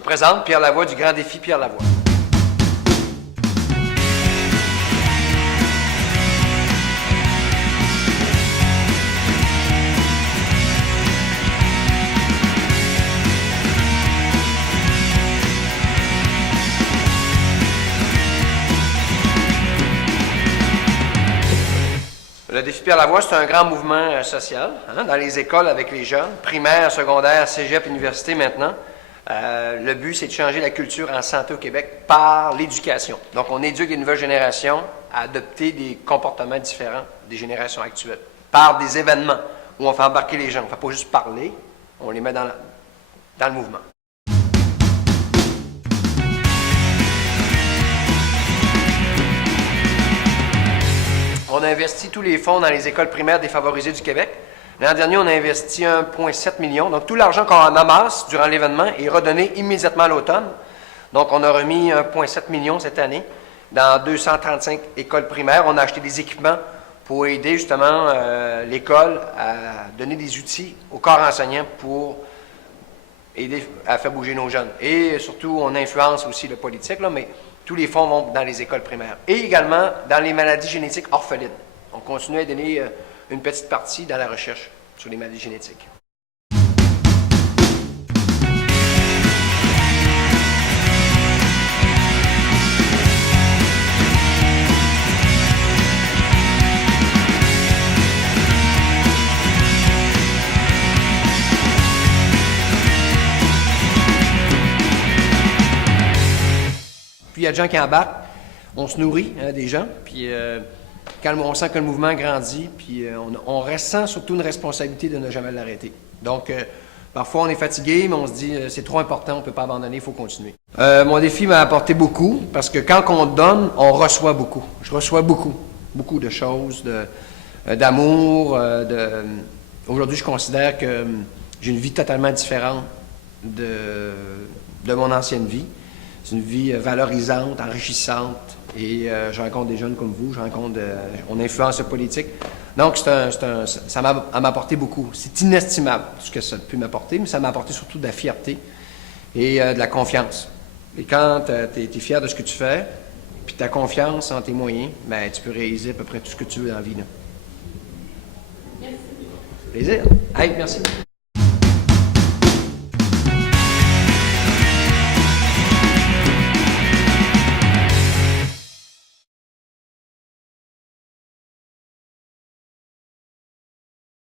Je me présente, Pierre Lavoie du Grand Défi Pierre Lavoie. Le Défi Pierre Lavoie, c'est un grand mouvement social dans les écoles avec les jeunes, primaire, secondaire, cégep, université maintenant. Le but, c'est de changer la culture en santé au Québec par l'éducation. Donc, on éduque les nouvelles générations à adopter des comportements différents des générations actuelles, par des événements où on fait embarquer les gens. On ne fait pas juste parler, on les met dans le mouvement. On a investi tous les fonds dans les écoles primaires défavorisées du Québec. L'an dernier, on a investi 1,7 million. Donc, tout l'argent qu'on en amasse durant l'événement est redonné immédiatement à l'automne. Donc, on a remis 1,7 million cette année dans 235 écoles primaires. On a acheté des équipements pour aider justement l'école à donner des outils au corps enseignant pour aider à faire bouger nos jeunes. Et surtout, on influence aussi le politique, là, mais tous les fonds vont dans les écoles primaires. Et également dans les maladies génétiques orphelines. On continue à donner une petite partie dans la recherche sur les maladies génétiques. Puis il y a des gens qui embarquent, on se nourrit des gens, puis quand on sent que le mouvement grandit, puis on ressent surtout une responsabilité de ne jamais l'arrêter. Donc, parfois on est fatigué, mais on se dit c'est trop important, on ne peut pas abandonner, il faut continuer. Mon défi m'a apporté beaucoup, parce que quand on donne, on reçoit beaucoup. Je reçois beaucoup de choses, d'amour. Aujourd'hui, je considère que j'ai une vie totalement différente de mon ancienne vie. C'est une vie valorisante, enrichissante, et je rencontre des jeunes comme vous, on influence le politique. Donc, ça m'a apporté beaucoup. C'est inestimable ce que ça a pu m'apporter, mais ça m'a apporté surtout de la fierté et de la confiance. Et quand tu es fier de ce que tu fais, puis tu as confiance en tes moyens, ben, tu peux réaliser à peu près tout ce que tu veux dans la vie. Là. Merci. Plaisir. Hey, merci.